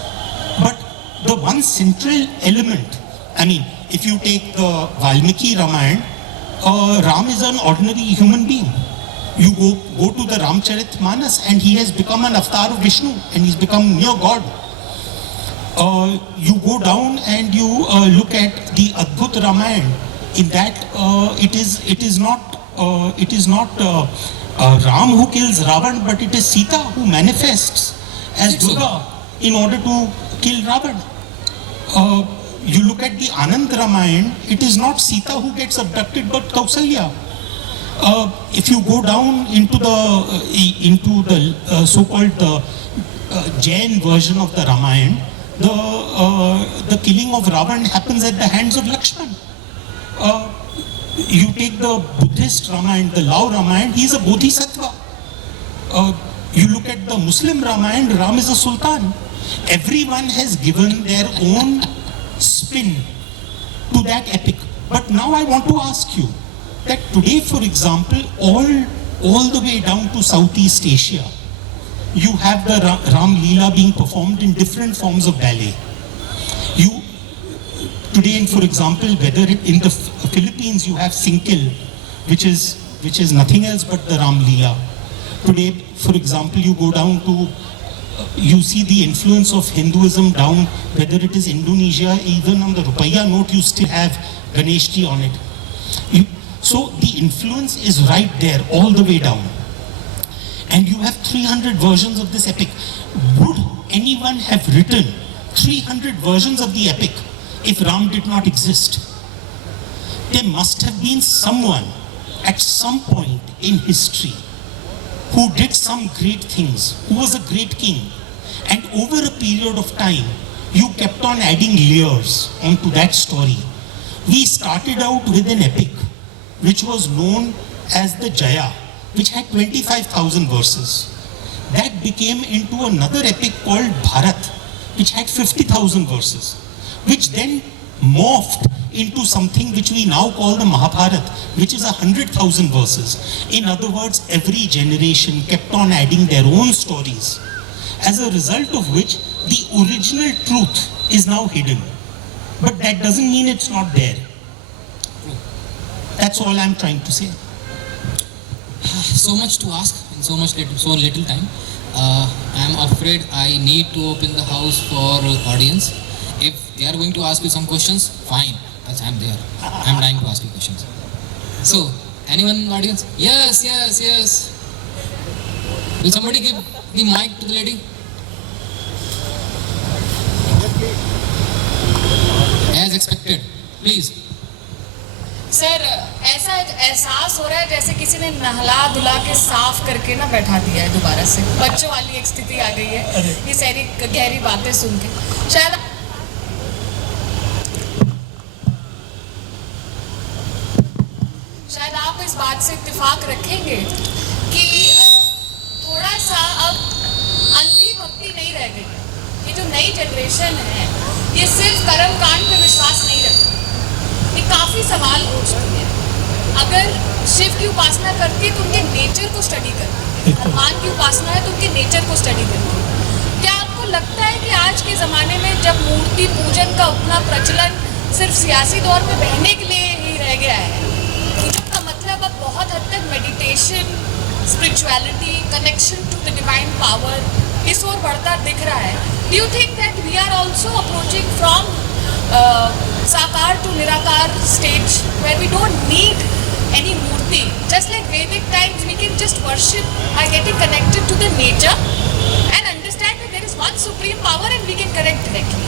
But the one central element, I mean, if you take the Valmiki Ramayana, Ram is an ordinary human being. You go to the Ramcharitmanas and he has become an avatar of Vishnu and he's become near God. You go down and you look at the Adbhut Ramayana. In that, it is not Ram who kills Ravan, but it is Sita who manifests as Durga in order to kill Ravan. You look at the Anand Ramayana, it is not Sita who gets abducted, but Kausalya. If you go down into the so-called Jain version of the Ramayana, the killing of Ravan happens at the hands of Lakshman. You take the Buddhist Ramayana, the Lao Ramayana, he is a Bodhisattva. You look at the Muslim Ramayana, Ram is a Sultan. Everyone has given their own spin to that epic. But now I want to ask you that today, for example, all the way down to Southeast Asia, you have the Ram Leela being performed in different forms of ballet. Today, for example, whether in the Philippines you have Singkil, which is nothing else but the Ram Leela. Today, for example, you go down to, you see the influence of Hinduism down, whether it is Indonesia, even on the Rupaya note, you still have Ganesh ji on it. So the influence is right there, all the way down. And you have 300 versions of this epic. Would anyone have written 300 versions of the epic if Ram did not exist? There must have been someone at some point in history who did some great things, who was a great king. And over a period of time, you kept on adding layers onto that story. We started out with an epic which was known as the Jaya, which had 25,000 verses. That became into another epic called Bharat, which had 50,000 verses, which then morphed into something which we now call the Mahabharata, which is 100,000 verses. In other words, every generation kept on adding their own stories, as a result of which the original truth is now hidden. But that doesn't mean it's not there. That's all I'm trying to say. So much to ask in so little time. I'm afraid I need to open the house for audience. If they are going to ask you some questions, fine. Yes, I'm there. I'm dying to ask you questions. So, anyone in the audience? Yes. Will somebody give the mic to the lady? As expected, please. Sir ऐसा एहसास हो रहा है जैसे किसी ने नहला धुला के साफ करके ना बैठा दिया है दोबारा से. बच्चों वाली एक स्थिति आ गई है ये सारी गहरी बातें सुन के. शायद आप इस बात से इत्तेफाक रखेंगे कि थोड़ा सा अब अंधी भक्ति नहीं रह गई है. ये जो नई जनरेशन है ये सिर्फ कर्म कांड पे विश्वास नहीं रखती. ये काफ़ी सवाल पूछती है. अगर शिव की उपासना करती है तो उनके नेचर को स्टडी करती है. हनुमान की उपासना है तो उनके नेचर को स्टडी करती है. क्या आपको लगता है कि आज के ज़माने में जब मूर्ति पूजन का उतना प्रचलन सिर्फ सियासी दौर में बहने के लिए ही रह गया है, पूजन का मतलब अब बहुत हद तक meditation, spirituality, connection to the divine power इस ओर बढ़ता दिख रहा है? Do you think that we are also approaching from Sakar to Nirakar stage where we don't need any murti? Just like Vedic times, we can just worship by getting connected to the nature and understand that there is one supreme power and we can connect directly.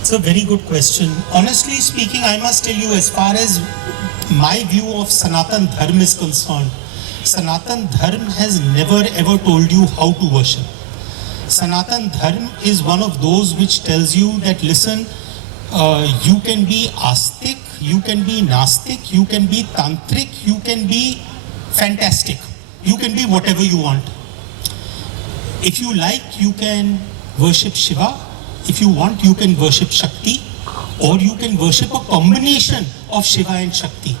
It's a very good question. Honestly speaking, I must tell you, as far as my view of Sanatan Dharma is concerned, Sanatan Dharma has never ever told you how to worship. Sanatan Dharma is one of those which tells you that, listen, you can be astic, you can be nastic, you can be tantric, you can be fantastic, you can be whatever you want. If you like, you can worship Shiva. If you want, you can worship Shakti, or you can worship a combination of Shiva and Shakti.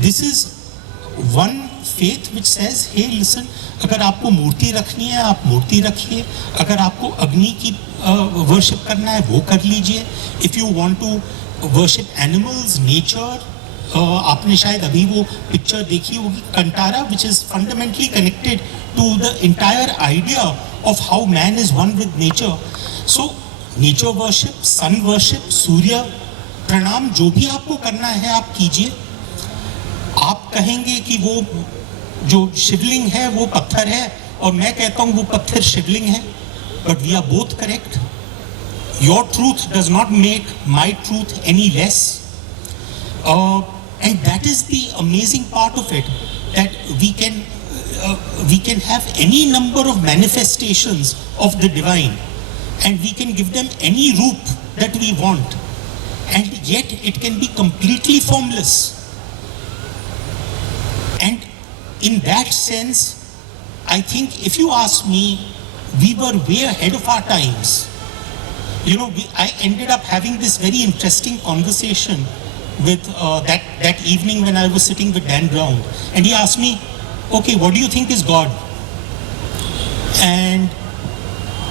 This is one faith which says, hey, listen, अगर आपको मूर्ति रखनी है आप मूर्ति रखिए, अगर आपको अग्नि की वर्शिप करना है वो कर लीजिए. If you want to worship animals, nature, आपने शायद अभी वो पिक्चर देखी होगी Kantara, which is fundamentally connected to the entire idea of how man is one with nature. So nature worship, sun worship, सूर्य प्रणाम, जो भी आपको करना है आप कीजिए. आप कहेंगे कि वो जो शिवलिंग है वो पत्थर है और मैं कहता हूँ वो पत्थर शिवलिंग है, but we are both correct. Your truth does not make my truth any less, and that is the amazing part of it, that we can we can have any number of manifestations of the divine, and we can give them any roop that we want, and yet it can be completely formless. And in that sense, I think if you ask me, we were way ahead of our times. You know, I ended up having this very interesting conversation with that evening when I was sitting with Dan Brown, and he asked me, okay, what do you think is God? And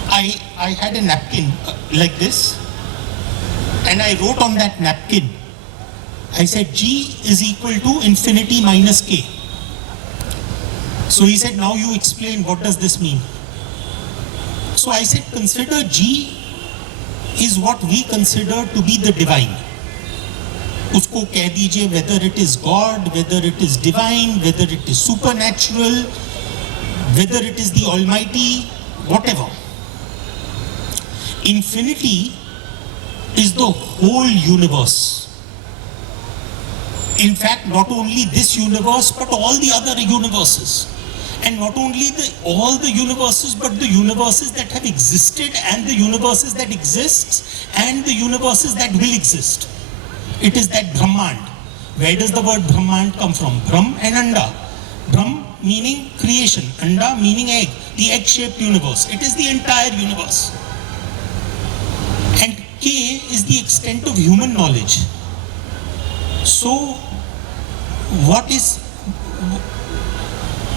I had a napkin like this, and I wrote on that napkin, I said G is equal to infinity minus K. So he said, now you explain, what does this mean? So I said, consider G is what we consider to be the divine. Usko keh dijiye, whether it is God, whether it is divine, whether it is supernatural, whether it is the Almighty, whatever. Infinity is the whole universe. In fact, not only this universe, but all the other universes. And not only all the universes, but the universes that have existed, and the universes that exist, and the universes that will exist. It is that Brahmand. Where does the word Brahmand come from? Brahm and Anda. Brahm meaning creation, Anda meaning egg, the egg-shaped universe. It is the entire universe. And K is the extent of human knowledge. So, what is...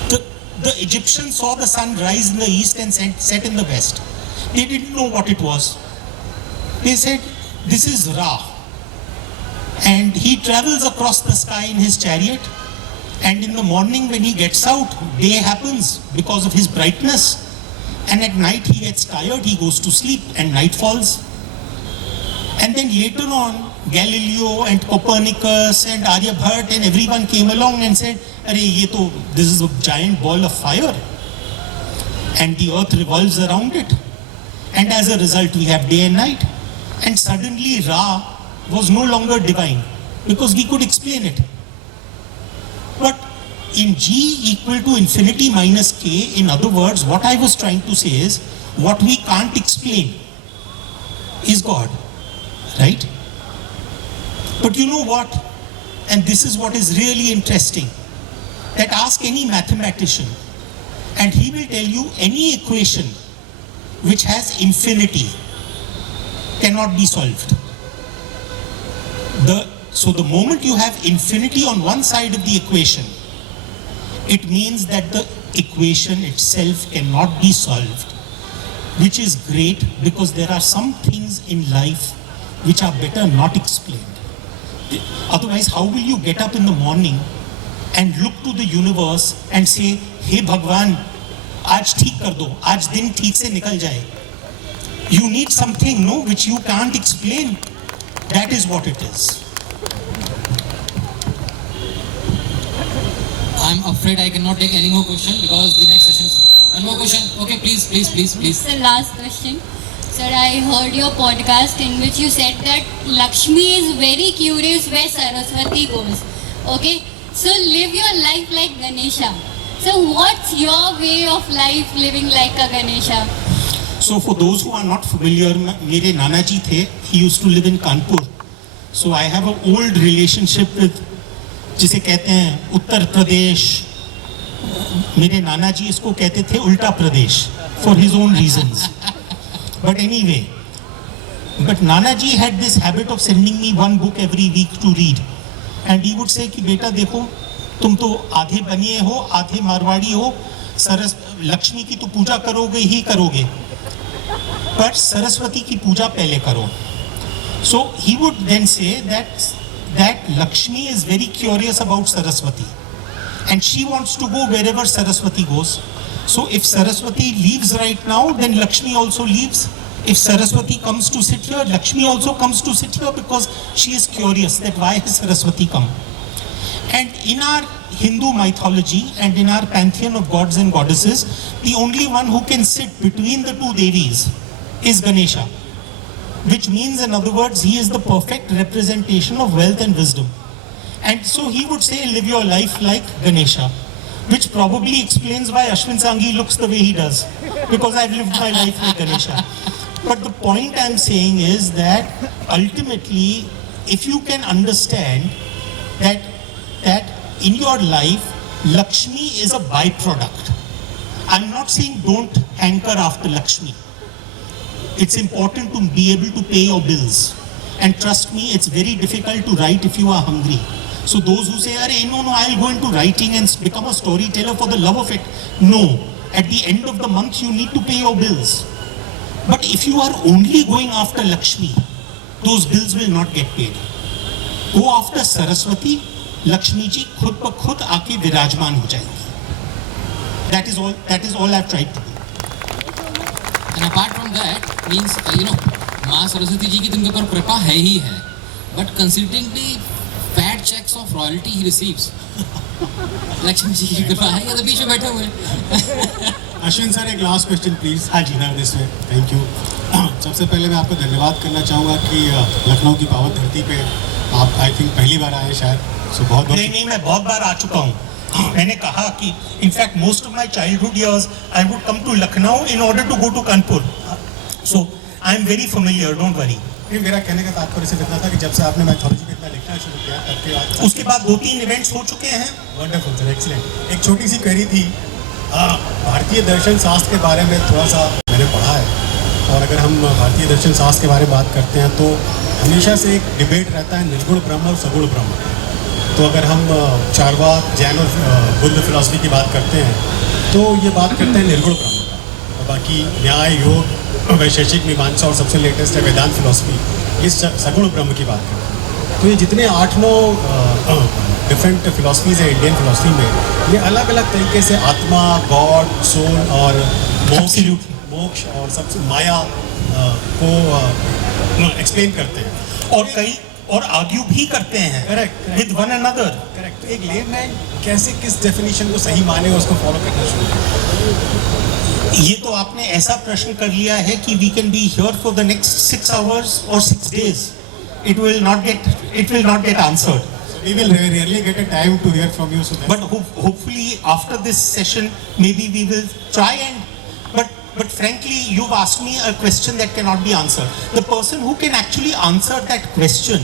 The Egyptians saw the sun rise in the east and set in the west. They didn't know what it was. They said, this is Ra. And he travels across the sky in his chariot. And in the morning when he gets out, day happens because of his brightness. And at night he gets tired, he goes to sleep, and night falls. And then later on, Galileo and Copernicus and Aryabhat and everyone came along and said, this is a giant ball of fire, and the earth revolves around it. And as a result, we have day and night. And suddenly Ra was no longer divine, because we could explain it. But in G equal to infinity minus K, in other words, what I was trying to say is, what we can't explain is God, right? But you know what? And this is what is really interesting, that ask any mathematician and he will tell you any equation which has infinity cannot be solved. So the moment you have infinity on one side of the equation, it means that the equation itself cannot be solved, which is great, because there are some things in life which are better not explained. Otherwise, how will you get up in the morning and look to the universe and say, hey Bhagwan, aaj theek kar do, aaj din theek se nikal jaye. You need something, no, which you can't explain. That is what it is. I'm afraid I cannot take any more question, because the next session is... One more question. Okay, please. The last question. Sir, I heard your podcast in which you said that Lakshmi is very curious where Saraswati goes. Okay? So live your life like Ganesha. So what's your way of life living like a Ganesha? So for those who are not familiar, mere Nana ji the, he used to live in Kanpur. So I have an old relationship with, जिसे कहते हैं उत्तर प्रदेश. मेरे नाना जी इसको कहते थे उल्टा प्रदेश, for his own reasons. But anyway, but Nana ji had this habit of sending me one book every week to read. And he would say कि बेटा देखो, तुम तो आधे बनिए हो, आधे मारवाड़ी हो, लक्ष्मी की तो पूजा करोगे ही करोगे, पर सरस्वती की पूजा पहले करो. So he would then say that Lakshmi is very curious about Saraswati, and she wants to go wherever Saraswati goes. So if Saraswati leaves right now, then Lakshmi also leaves. If Saraswati comes to sit here, Lakshmi also comes to sit here, because she is curious that why has Saraswati come. And in our Hindu mythology and in our pantheon of gods and goddesses, the only one who can sit between the two Devis is Ganesha, which means, in other words, he is the perfect representation of wealth and wisdom. And so he would say, live your life like Ganesha. which probably explains why Ashwin Sanghi looks the way he does, because I've lived my life like Ganesha. But the point I'm saying is that ultimately, if you can understand that in your life, Lakshmi is a byproduct. I'm not saying don't hanker after Lakshmi. It's important to be able to pay your bills. And trust me, it's very difficult to write if you are hungry. So those who say, no, I'll go into writing and become a storyteller for the love of it. No. At the end of the month, you need to pay your bills. But if you are only going after Lakshmi, those bills will not get paid. Go after Saraswati, Lakshmi ji khud pa khud aake virajman ho jayegi. That is all I've tried to do. And apart from that, means माँ सरस्वती जी की तो उनके ऊपर कृपा है ही है, but considering the fat checks of royalty he receives, Lakshmi ji की कृपा है या तो बीच में बैठे हुए हैं. अश्विन सर, एक लास्ट क्वेश्चन प्लीज. हाँ जी. This way. Thank you. सबसे पहले मैं आपको धन्यवाद करना चाहूँगा कि लखनऊ की पावन धरती पे आप आई थिंक पहली बार आए शायद. सो बहुत नहीं, मैं बहुत बार आ चुका हूँ. मैंने कहा कि in fact most of my childhood years I would come to Lucknow in order to go to Kanpur. So I am very familiar, don't worry. मेरा कहने का तात्पर्य सिर्फ इतना था कि जब से आपने माइथोलॉजी पे इतना लिखना शुरू किया तब के बाद उसके बाद 2-3 इवेंट्स हो चुके हैं. Wonderful sir, excellent. एक छोटी सी क्वेरी थी. भारतीय दर्शन शास्त्र के बारे में थोड़ा सा मैंने पढ़ा है, और अगर हम भारतीय दर्शन शास्त्र के बारे में बात करते हैं तो हमेशा से एक डिबेट रहता है निर्गुण ब्रह्म और सगुण ब्रह्म. तो अगर हम चारवाक, जैन और बुद्ध फिलॉसफी की बात करते हैं तो ये बात करते हैं निर्गुण ब्रह्म का, और बाकी न्याय, योग, वैशेषिक मीमांसा और सबसे लेटेस्ट है वेदांत फिलॉसफी, ये सगुण ब्रह्म की बात करते हैं. तो ये जितने 8-9 डिफरेंट फिलॉसफीज़ हैं इंडियन फिलॉसफी में, ये अलग अलग तरीके से आत्मा, गॉड, सोल और मोक्ष और सबसे माया को एक्सप्लेन करते हैं, और आर्ग्यू भी करते हैं. Correct. With one another. Correct. तो एक लेमैन कैसे किस डेफिनेशन को सही माने और उसको फॉलो करना शुरू करें? ये तो आपने ऐसा प्रश्न कर लिया है कि we can be here for the next 6 hours or 6 days. It will not get answered. We will really get a time to hear from you. So but hopefully after this session maybe we will try and but frankly you've asked me a question that cannot be answered. The person who can actually answer that question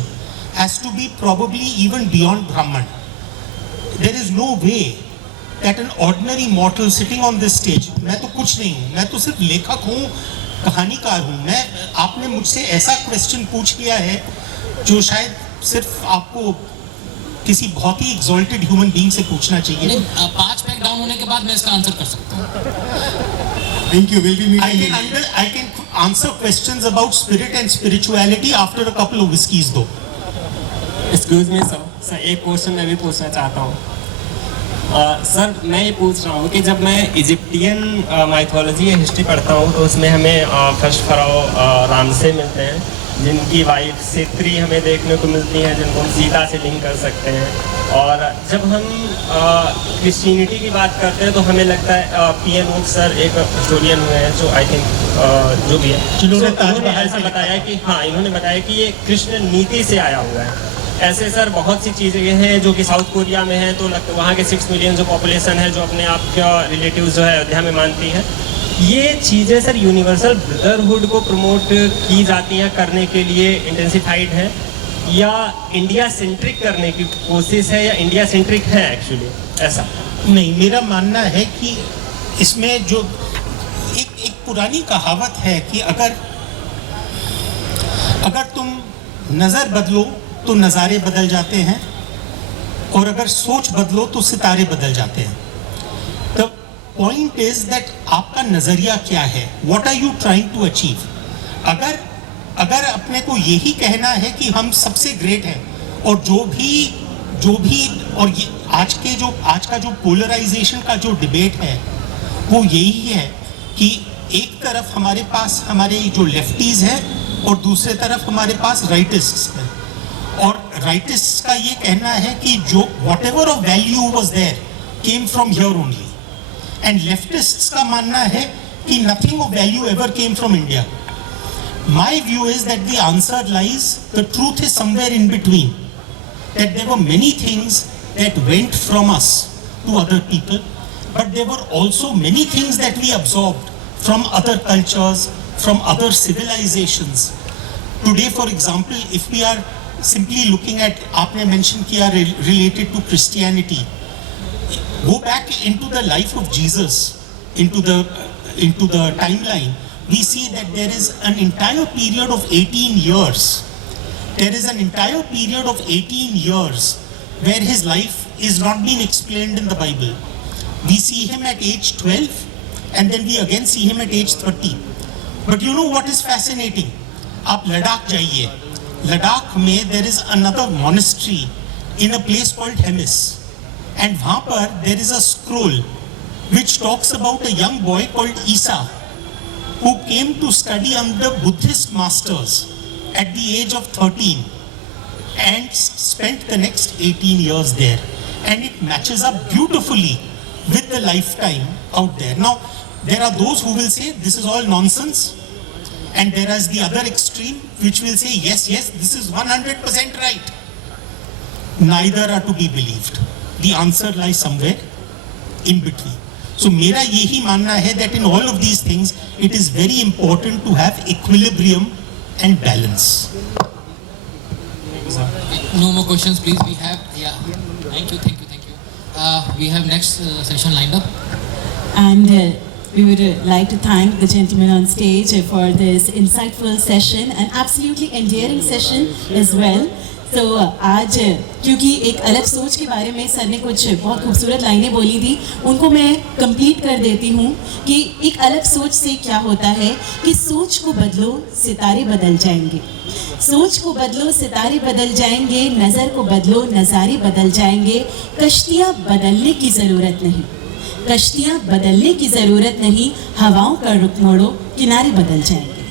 has to be probably even beyond Brahman. There is no way that an ordinary mortal sitting on this stage, मैं तो कुछ नहीं हूँ, मैं तो सिर्फ लेखक हूँ, कहानीकार हूँ. आपने मुझसे ऐसा क्वेश्चन पूछ लिया है जो शायद सिर्फ आपको किसी बहुत ही एग्जॉल्टेड ह्यूमन बीइंग से पूछना चाहिए. 5 पैक डाउन होने के बाद मैं इसका आंसर कर सकता हूँ. Thank you. We'll be meeting. I can answer questions about spirit and spirituality after a couple of whiskeys though. Excuse me sir. Sir एक क्वेश्चन मैं भी पूछना चाहता हूँ. सर मैं ये पूछ रहा हूँ कि जब मैं इजिप्टियन माइथोलॉजी या हिस्ट्री पढ़ता हूँ तो उसमें हमें फर्स्ट फराओ राम से मिलते हैं, जिनकी वाइफ सित्री हमें देखने को मिलती है, जिनको हम सीता से लिंक कर सकते हैं. और जब हम क्रिश्चियनिटी की बात करते हैं तो हमें लगता है पीएन ओक सर एक हिस्टोरियन हुए हैं जो आई थिंक जो भी है, इन्होंने ऐसा बताया कि हाँ, इन्होंने बताया कि ये कृष्ण नीति से आया हुआ है. ऐसे सर बहुत सी चीज़ें हैं जो कि साउथ कोरिया में हैं, तो वहाँ के 6 मिलियन जो पॉपुलेशन है जो अपने आप का रिलेटिव जो है अयोध्या में मानती है. ये चीज़ें सर यूनिवर्सल ब्रदरहुड को प्रमोट की जाती हैं, करने के लिए इंटेंसिफाइड है, या इंडिया सेंट्रिक करने की कोशिश है, या इंडिया सेंट्रिक है एक्चुअली ऐसा? नहीं, मेरा मानना है कि इसमें जो एक पुरानी कहावत है कि अगर तुम नज़र बदलो तो नज़ारे बदल जाते हैं, और अगर सोच बदलो तो सितारे बदल जाते हैं. द पॉइंट इज दैट आपका नज़रिया क्या है, what are you trying to achieve. अगर अपने को यही कहना है कि हम सबसे ग्रेट हैं, और जो भी और ये आज का जो पोलराइजेशन का जो डिबेट है वो यही है कि एक तरफ हमारे पास हमारे जो लेफ्टीज हैं और दूसरे तरफ हमारे पास राइटिस्ट्स हैं. और राइटिस्ट्स का ये कहना है कि जो whatever of value was there came from here only, and leftists का मानना है कि nothing of value ever came from India. My view is that the answer lies, the truth is somewhere in between. That there were many things that went from us to other people, but there were also many things that we absorbed from other cultures, from other civilizations. Today, for example, if we are simply looking at, आपने mention किया related to Christianity, go back into the life of Jesus, into the timeline, we see that there is an entire period of 18 years. There is an entire period of 18 years where his life is not being explained in the Bible. We see him at age 12 and then we again see him at age 30. But you know what is fascinating? आप लद्दाख जाइए. लद्दाख में there is another monastery in a place called Hemis. And वहाँ पर there is a scroll which talks about a young boy called Isa who came to study under Buddhist masters at the age of 13 and spent the next 18 years there. And it matches up beautifully with the lifetime out there. Now, there are those who will say this is all nonsense, and there is the other extreme which will say yes, this is 100% right. Neither are to be believed. The answer lies somewhere in between. So मेरा यही मानना है that in all of these things it is very important to have equilibrium and balance. No more questions, please. We have, yeah. Thank you. We have next session lined up. And we would like to thank the gentleman on stage for this insightful session and absolutely endearing session as well. तो आज क्योंकि एक अलग सोच के बारे में sir ने कुछ बहुत खूबसूरत लाइनें बोली थी, उनको मैं कंप्लीट कर देती हूँ कि एक अलग सोच से क्या होता है कि सोच को बदलो सितारे बदल जाएंगे, सोच को बदलो सितारे बदल जाएंगे, नज़र को बदलो नज़ारे बदल जाएंगे, कश्तियाँ बदलने की ज़रूरत नहीं, कश्तियाँ बदलने की ज़रूरत नहीं, हवाओं का रुख मोड़ो किनारे बदल जाएंगे।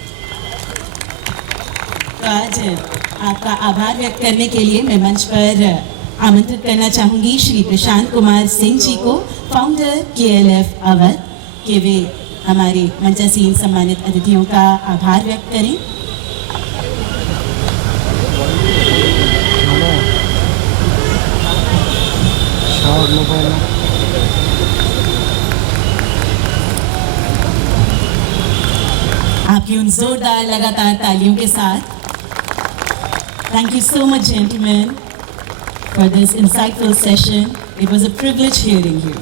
तो आज आपका आभार व्यक्त करने के लिए मैं मंच पर आमंत्रित करना चाहूँगी श्री प्रशांत कुमार सिंह जी को, फाउंडर KLF अवध, कि वे हमारे मंचासीन सम्मानित अतिथियों का आभार व्यक्त करें। आपकी उन जोरदार लगातार तालियों के साथ Thank you so much, gentlemen, for this insightful session. It was a privilege hearing you.